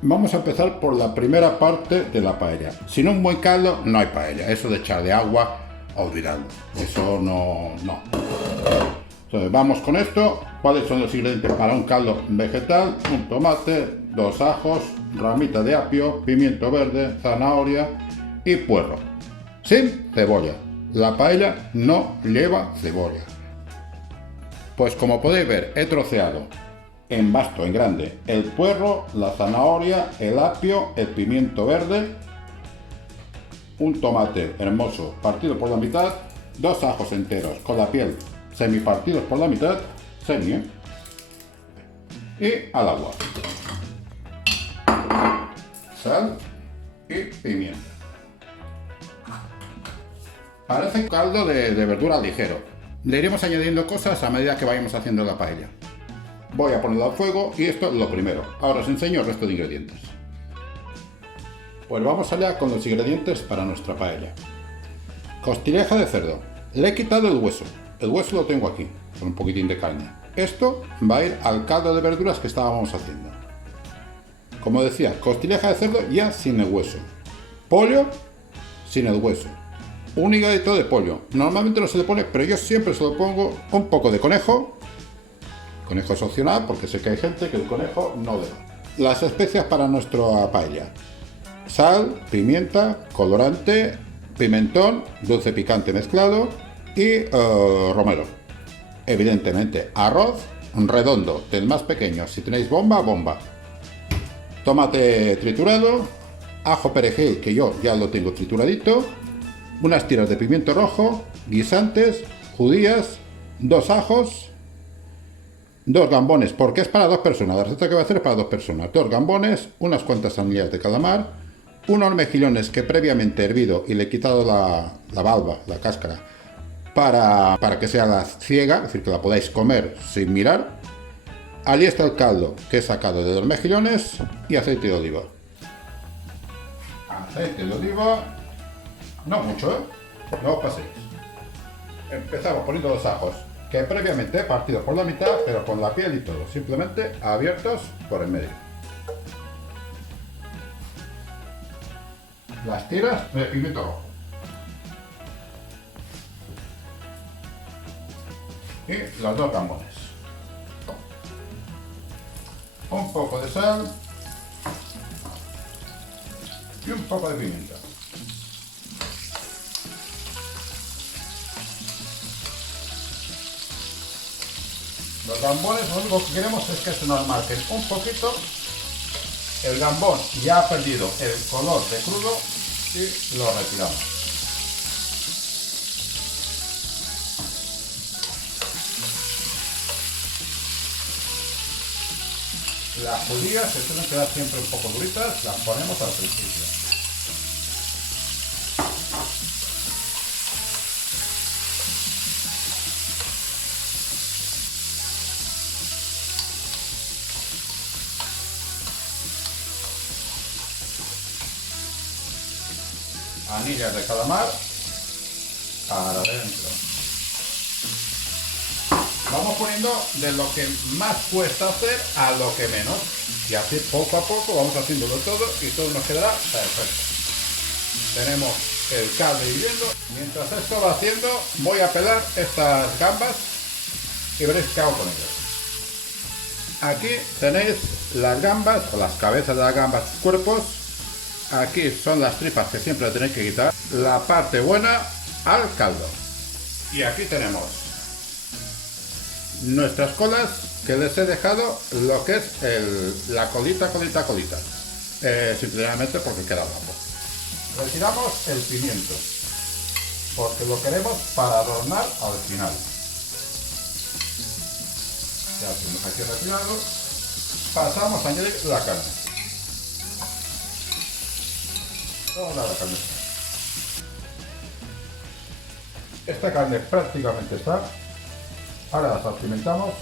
Vamos a empezar por la primera parte de la paella. Sin un buen caldo no hay paella. Eso de echarle agua, olvidadlo. Eso no. Entonces vamos con esto. ¿Cuáles son los ingredientes para un caldo vegetal? Un tomate, 2 ajos, ramita de apio, pimiento verde, zanahoria y puerro. Sin cebolla. La paella no lleva cebolla. Pues como podéis ver, he troceado en vasto, en grande, el puerro, la zanahoria, el apio, el pimiento verde, un tomate hermoso partido por la mitad, 2 ajos enteros con la piel semipartidos por la mitad, y al agua, sal y pimienta. Parece un caldo de verdura ligero. Le iremos añadiendo cosas a medida que vayamos haciendo la paella. Voy a ponerlo al fuego y esto es lo primero. Ahora os enseño el resto de ingredientes. Pues vamos allá con los ingredientes para nuestra paella. Costilleja de cerdo. Le he quitado el hueso. El hueso lo tengo aquí, con un poquitín de carne. Esto va a ir al caldo de verduras que estábamos haciendo. Como decía, costilleja de cerdo ya sin el hueso. Pollo sin el hueso. Un higadito de pollo. Normalmente no se le pone, pero yo siempre se lo pongo un poco de conejo. Conejo es opcional porque sé que hay gente que el conejo no le da. Las especias para nuestra paella. Sal, pimienta, colorante, pimentón, dulce picante mezclado y romero. Evidentemente, arroz redondo, del más pequeño. Si tenéis bomba, bomba. Tomate triturado, ajo perejil, que yo ya lo tengo trituradito, unas tiras de pimiento rojo, guisantes, judías, 2 ajos, 2 gambones, porque es para 2 personas. La receta que voy a hacer es para 2 personas. 2 gambones, unas cuantas anillas de calamar, unos mejillones que previamente he hervido y le he quitado la valva, la cáscara, para que sea la ciega, es decir, que la podáis comer sin mirar. Allí está el caldo que he sacado de 2 mejillones y aceite de oliva. Aceite de oliva, no mucho, no os paséis. Empezamos poniendo los ajos, que previamente he partido por la mitad, pero con la piel y todo, simplemente abiertos por el medio. Las tiras de pimiento rojo. Y los 2 gambones. Un poco de sal y un poco de pimienta. Los gambones, lo único que queremos es que se nos marquen un poquito. El gambón ya ha perdido el color de crudo y lo retiramos. Las judías se suelen quedar siempre un poco duritas, las ponemos al principio. Anillas de calamar para adentro. Vamos poniendo de lo que más cuesta hacer a lo que menos. Y así poco a poco vamos haciéndolo todo y todo nos quedará perfecto. Tenemos el caldo hirviendo. Mientras esto va haciendo, voy a pelar estas gambas y veréis qué hago con ellas. Aquí tenéis las gambas, o las cabezas de las gambas, cuerpos. Aquí son las tripas que siempre tenéis que quitar. La parte buena al caldo. Y aquí tenemos nuestras colas, que les he dejado lo que es la colita. Simplemente porque queda guapo. Retiramos el pimiento, porque lo queremos para adornar al final. Ya tenemos aquí retirado. Pasamos a añadir la carne. Toda la carne. Esta carne prácticamente está. Ahora la salpimentamos.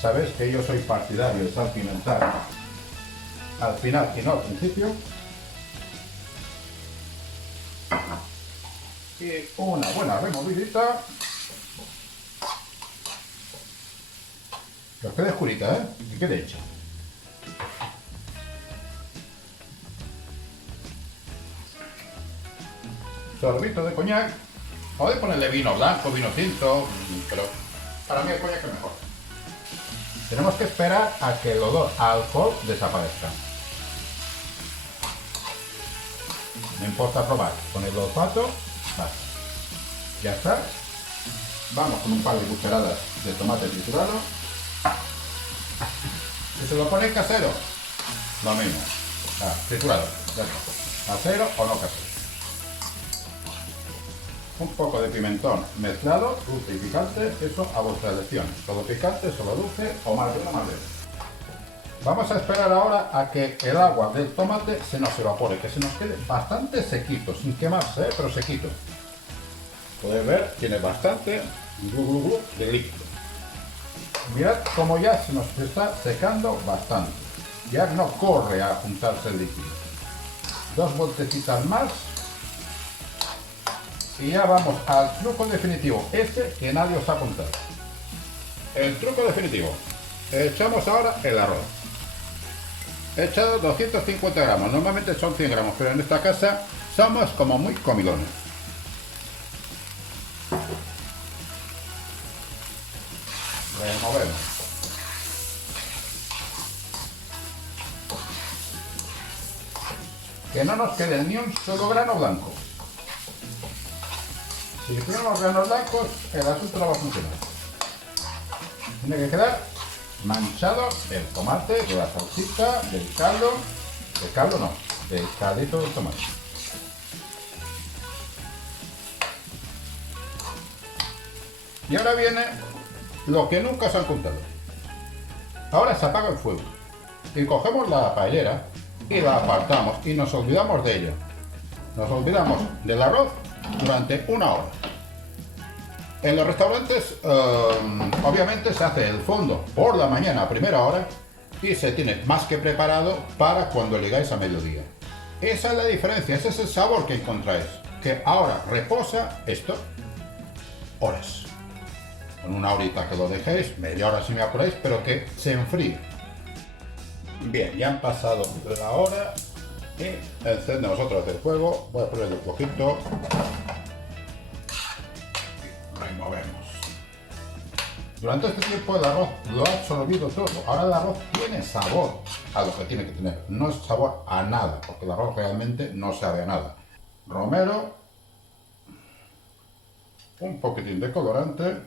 Sabéis que yo soy partidario de salpimentar al final y no al principio. Y una buena removidita. Que os quede oscurita, ¿eh? Que quede hecha. sorbito de coñac. Podéis ponerle vino blanco, vino tinto, pero para mí el coñac es mejor. Tenemos que esperar a que el olor a alcohol desaparezca. No importa probar, con el olfato, basta. Ya está. Vamos con un par de cucharadas de tomate triturado. Si se lo ponéis casero, lo mismo. Triturado, ya está. Casero o no casero. Un poco de pimentón mezclado, dulce y picante, eso a vuestra elección. Solo picante, solo dulce o más de uno, más de uno. Vamos a esperar ahora a que el agua del tomate se nos evapore, que se nos quede bastante sequito, sin quemarse, pero sequito. Podéis ver, tiene bastante de líquido. Mirad cómo ya se nos está secando bastante. Ya no corre a juntarse el líquido. 2 vueltecitas más. Y ya vamos al truco definitivo, este que nadie os ha contado. El truco definitivo. Echamos ahora el arroz. He echado 250 gramos, normalmente son 100 gramos, pero en esta casa somos como muy comilones. Removemos. Que no nos quede ni un solo grano blanco. Si tenemos granos blancos, el asunto no va a funcionar. Tiene que quedar manchado el tomate, de la salsita, del caldo no, del caldito del tomate. Y ahora viene lo que nunca os han contado. Ahora se apaga el fuego y cogemos la paellera y la apartamos y nos olvidamos de ella. Nos olvidamos del arroz durante 1 hora. En los restaurantes obviamente se hace el fondo por la mañana a primera hora y se tiene más que preparado para cuando llegáis a mediodía. Esa es la diferencia, ese es el sabor que encontráis, que ahora reposa esto horas. Con 1 horita que lo dejéis, media hora si me apuráis, pero que se enfríe. Bien, ya han pasado la hora y encendemos otra vez el fuego. Voy a ponerle un poquito. Removemos. Durante este tiempo el arroz lo ha absorbido todo. Ahora el arroz tiene sabor a lo que tiene que tener. No es sabor a nada, porque el arroz realmente no sabe a nada. Romero. Un poquitín de colorante.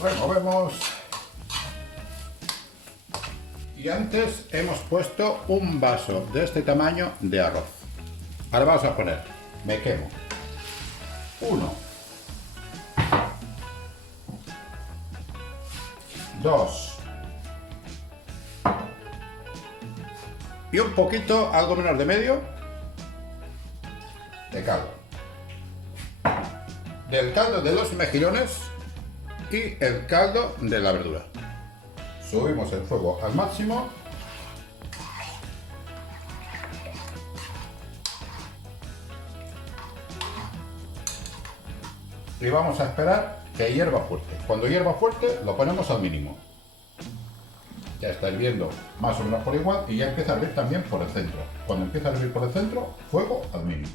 Removemos. Y antes hemos puesto un vaso de este tamaño de arroz. Ahora vamos a poner, me quemo, 1, 2 y un poquito, algo menos de medio, de caldo. Del caldo de los mejillones y el caldo de la verdura. Subimos el fuego al máximo. Y vamos a esperar que hierva fuerte. Cuando hierva fuerte lo ponemos al mínimo. Ya está hirviendo más o menos por igual y ya empieza a hervir también por el centro. Cuando empieza a hervir por el centro, fuego al mínimo.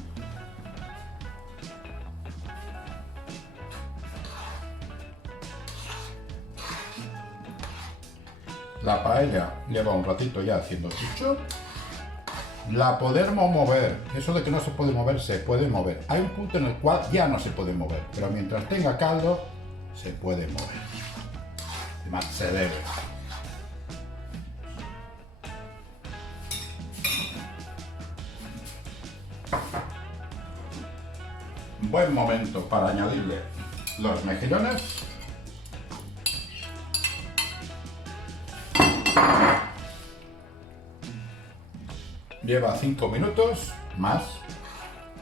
La paella lleva un ratito ya haciendo chucho. La podemos mover. Eso de que no se puede mover, se puede mover. Hay un punto en el cual ya no se puede mover, pero mientras tenga caldo, se puede mover. Más se debe. Buen momento para añadirle los mejillones. Lleva 5 minutos más.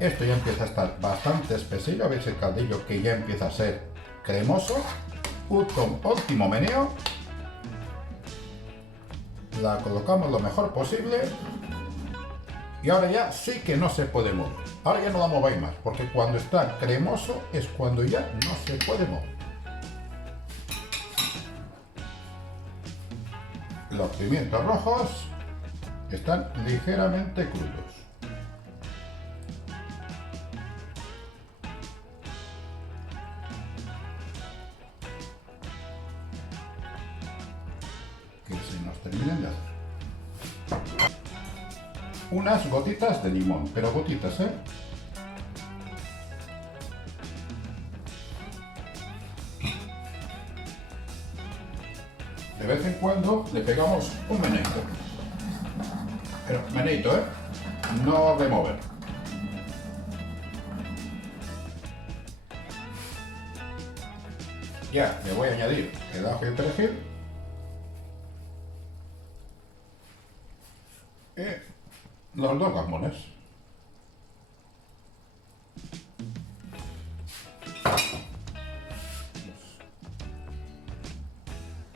Esto ya empieza a estar bastante espesillo. Veis el caldillo que ya empieza a ser cremoso. Último meneo. La colocamos lo mejor posible. Y ahora ya sí que no se puede mover. Ahora ya no la mováis más, porque cuando está cremoso es cuando ya no se puede mover. Los pimientos rojos están ligeramente crudos. unas gotitas de limón, pero gotitas, ¿eh? De vez en cuando le pegamos un meneito. Pero meneito, ¿eh? No remover. Ya le voy a añadir el ajo y el perejil. Y los dos gamones.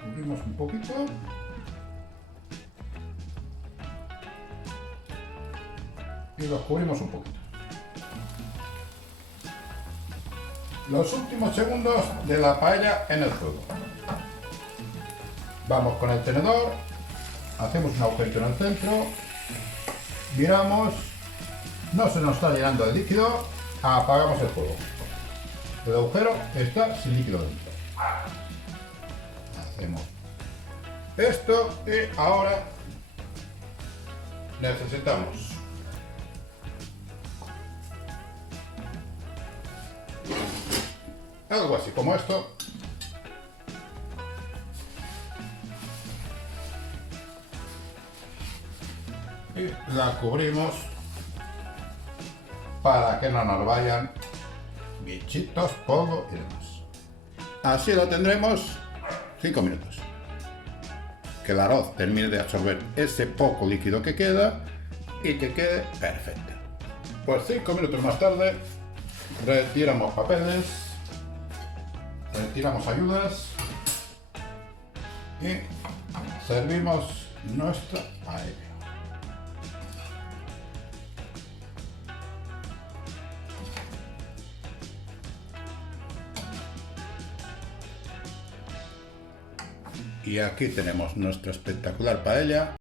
Cubrimos un poquito. Y los cubrimos un poquito. Los últimos segundos de la paella en el fuego. Vamos con el tenedor, hacemos un agujerito en el centro, miramos, no se nos está llenando de líquido, apagamos el fuego. El agujero está sin líquido dentro. Hacemos esto y ahora necesitamos algo así como esto. Y la cubrimos para que no nos vayan bichitos, polvo y demás. Así lo tendremos 5 minutos. Que el arroz termine de absorber ese poco líquido que queda y que quede perfecto. Pues 5 minutos más tarde retiramos papeles, retiramos ayudas y servimos nuestra paella. Y aquí tenemos nuestra espectacular paella.